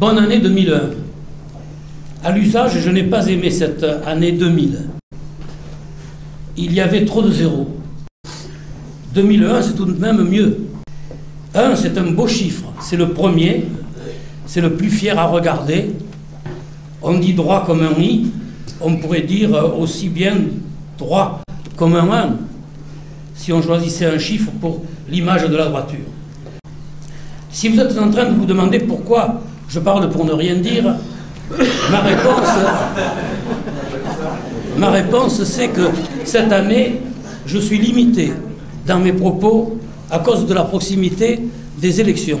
Bonne année 2001. À l'usage, je n'ai pas aimé cette année 2000. Il y avait trop de zéros. 2001, c'est tout de même mieux. 1, c'est un beau chiffre. C'est le premier. C'est le plus fier à regarder. On dit droit comme un i. On pourrait dire aussi bien droit comme un 1, si on choisissait un chiffre pour l'image de la droiture. Si vous êtes en train de vous demander pourquoi je parle pour ne rien dire, ma réponse c'est que cette année, je suis limité dans mes propos à cause de la proximité des élections.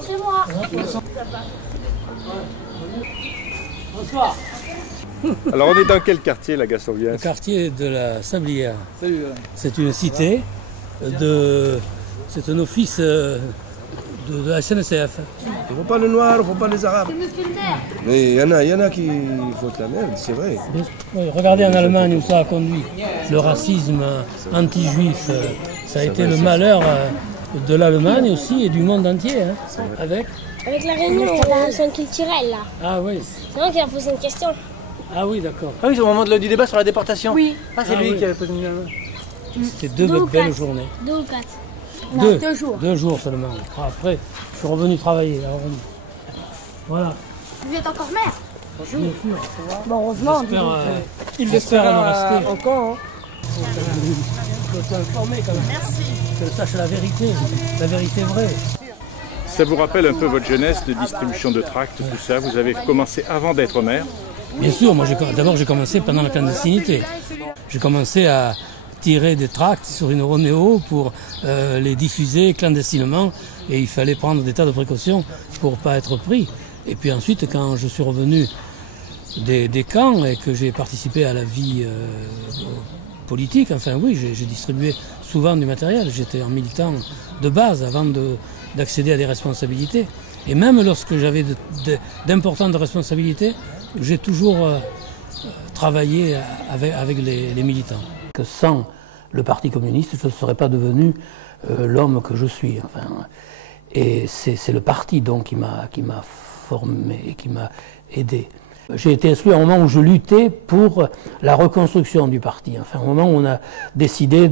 C'est moi. Bonsoir. Alors on est dans quel quartier, la Gastonviens? Le quartier de la Sablière. C'est une cité, c'est un office de la SNCF. Il ne faut pas le noir, il ne faut pas les arabes. C'est monsieur le maire. Mais il y en a qui foutent la merde, c'est vrai. Oui, regardez en Allemagne où ça a conduit. Le racisme anti-juif, ça a été le malheur de l'Allemagne aussi et du monde entier. Hein, avec la réunion de la zone culturelle, là. Ah oui. C'est moi qui a posé une question. Ah oui, d'accord. Ah oui, c'est au moment du débat sur la déportation. Oui. Ah, c'est lui qui avait posé une question. C'était deux belles journées. 2 ou 4. 2 jours. 2 jours seulement. Après, je suis revenu travailler. Voilà. Vous êtes encore maire? Bien sûr. Bon, heureusement. Il espère en rester. Encore. Je dois t'informer quand même. Merci. Que je sache la vérité vraie. Ça vous rappelle un peu votre jeunesse de distribution de tracts, tout ça? Vous avez commencé avant d'être maire? Bien sûr, moi d'abord j'ai commencé pendant la clandestinité. J'ai commencé à tirer des tracts sur une Ronéo pour les diffuser clandestinement et il fallait prendre des tas de précautions pour ne pas être pris. Et puis ensuite, quand je suis revenu des camps et que j'ai participé à la vie politique, enfin oui, j'ai distribué souvent du matériel. J'étais un militant de base avant d'accéder à des responsabilités. Et même lorsque j'avais d'importantes responsabilités, j'ai toujours travaillé avec les militants. Que sans le Parti communiste, je ne serais pas devenu l'homme que je suis. Enfin, et c'est le parti donc qui m'a formé et qui m'a aidé. J'ai été exclu à un moment où je luttais pour la reconstruction du parti. Enfin, au moment où on a décidé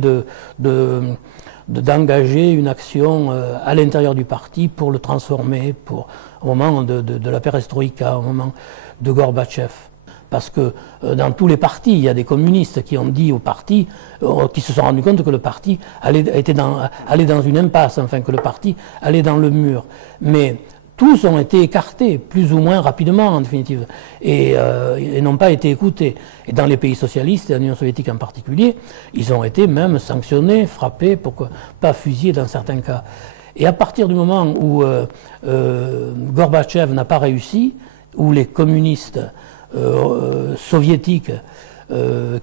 d'engager une action à l'intérieur du parti pour le transformer, au moment de la perestroïka, au moment de Gorbatchev. Parce que dans tous les partis, il y a des communistes qui ont dit au parti, qui se sont rendus compte que le parti allait dans une impasse, enfin que le parti allait dans le mur. Mais tous ont été écartés, plus ou moins rapidement en définitive, et n'ont pas été écoutés. Et dans les pays socialistes, et l'Union soviétique en particulier, ils ont été même sanctionnés, frappés, pour pas fusillés dans certains cas. Et à partir du moment où Gorbatchev n'a pas réussi, où les communistes soviétiques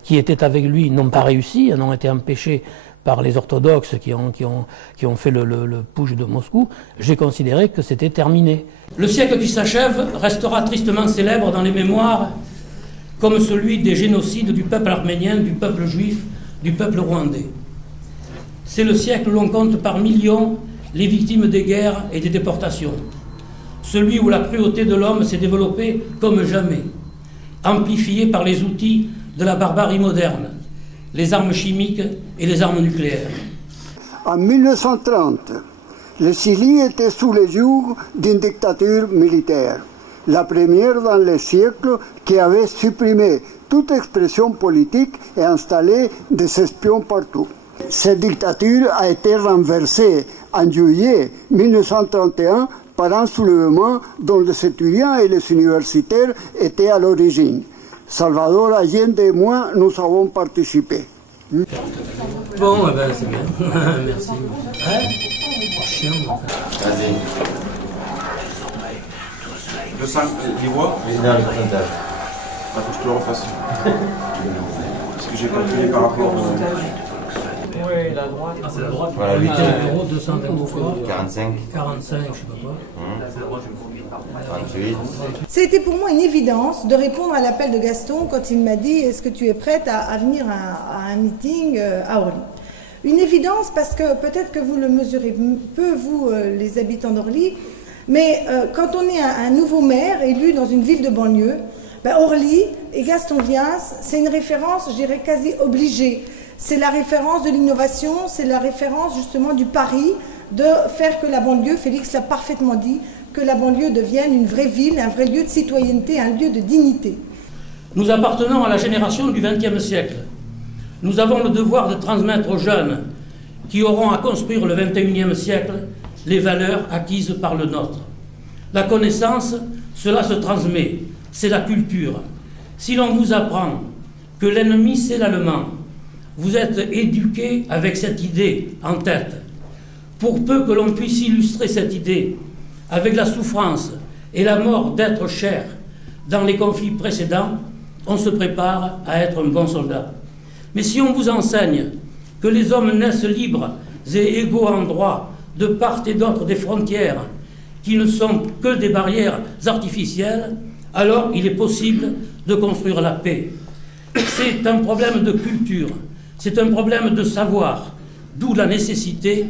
qui étaient avec lui n'ont pas réussi, en ont été empêchés par les orthodoxes qui ont fait le putsch de Moscou, j'ai considéré que c'était terminé. Le siècle qui s'achève restera tristement célèbre dans les mémoires comme celui des génocides du peuple arménien, du peuple juif, du peuple rwandais. C'est le siècle où l'on compte par millions les victimes des guerres et des déportations. Celui où la cruauté de l'homme s'est développée comme jamais, amplifiée par les outils de la barbarie moderne, les armes chimiques et les armes nucléaires. En 1930, le Chili était sous le joug d'une dictature militaire, la première dans le siècle qui avait supprimé toute expression politique et installé des espions partout. Cette dictature a été renversée en juillet 1931 par un soulèvement dont les étudiants et les universitaires étaient à l'origine. Salvador Allende et moi, nous avons participé. Bon, ben c'est bien. Merci. Chiant. Vas-y. 200 livres. Oui, dans le pourcentage. Il faut que je te le refasse. Parce que j'ai calculé par rapport Oui, la droite. Ah, c'est la droite. Voilà, 8 €, 220 fois. 45. 45, je sais pas quoi. 38. C'était pour moi une évidence de répondre à l'appel de Gaston quand il m'a dit « Est-ce que tu es prête à venir à un meeting à Orly ?» Une évidence parce que peut-être que vous le mesurez peu, vous, les habitants d'Orly, mais quand on est un nouveau maire élu dans une ville de banlieue, Orly et Gaston Viens, c'est une référence, je dirais, quasi obligée. C'est la référence de l'innovation, c'est la référence justement du pari de faire que la banlieue, Félix l'a parfaitement dit, que la banlieue devienne une vraie ville, un vrai lieu de citoyenneté, un lieu de dignité. Nous appartenons à la génération du XXe siècle. Nous avons le devoir de transmettre aux jeunes qui auront à construire le XXIe siècle les valeurs acquises par le nôtre. La connaissance, cela se transmet, c'est la culture. Si l'on vous apprend que l'ennemi c'est l'allemand, vous êtes éduqués avec cette idée en tête. Pour peu que l'on puisse illustrer cette idée avec la souffrance et la mort d'êtres chers dans les conflits précédents, on se prépare à être un bon soldat. Mais si on vous enseigne que les hommes naissent libres et égaux en droit de part et d'autre des frontières qui ne sont que des barrières artificielles, alors il est possible de construire la paix. C'est un problème de culture, c'est un problème de savoir, d'où la nécessité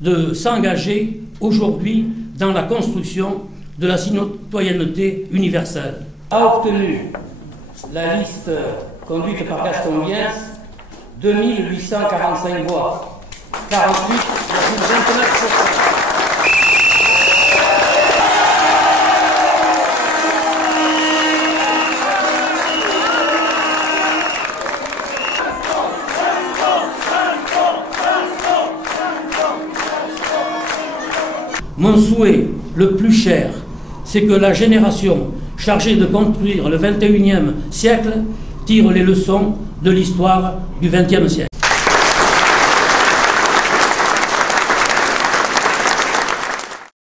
de s'engager aujourd'hui dans la construction de la citoyenneté universelle. A obtenu la liste conduite par Gaston Viens 2845 voix, 48,29%. Mon souhait le plus cher, c'est que la génération chargée de construire le XXIe siècle tire les leçons de l'histoire du XXe siècle.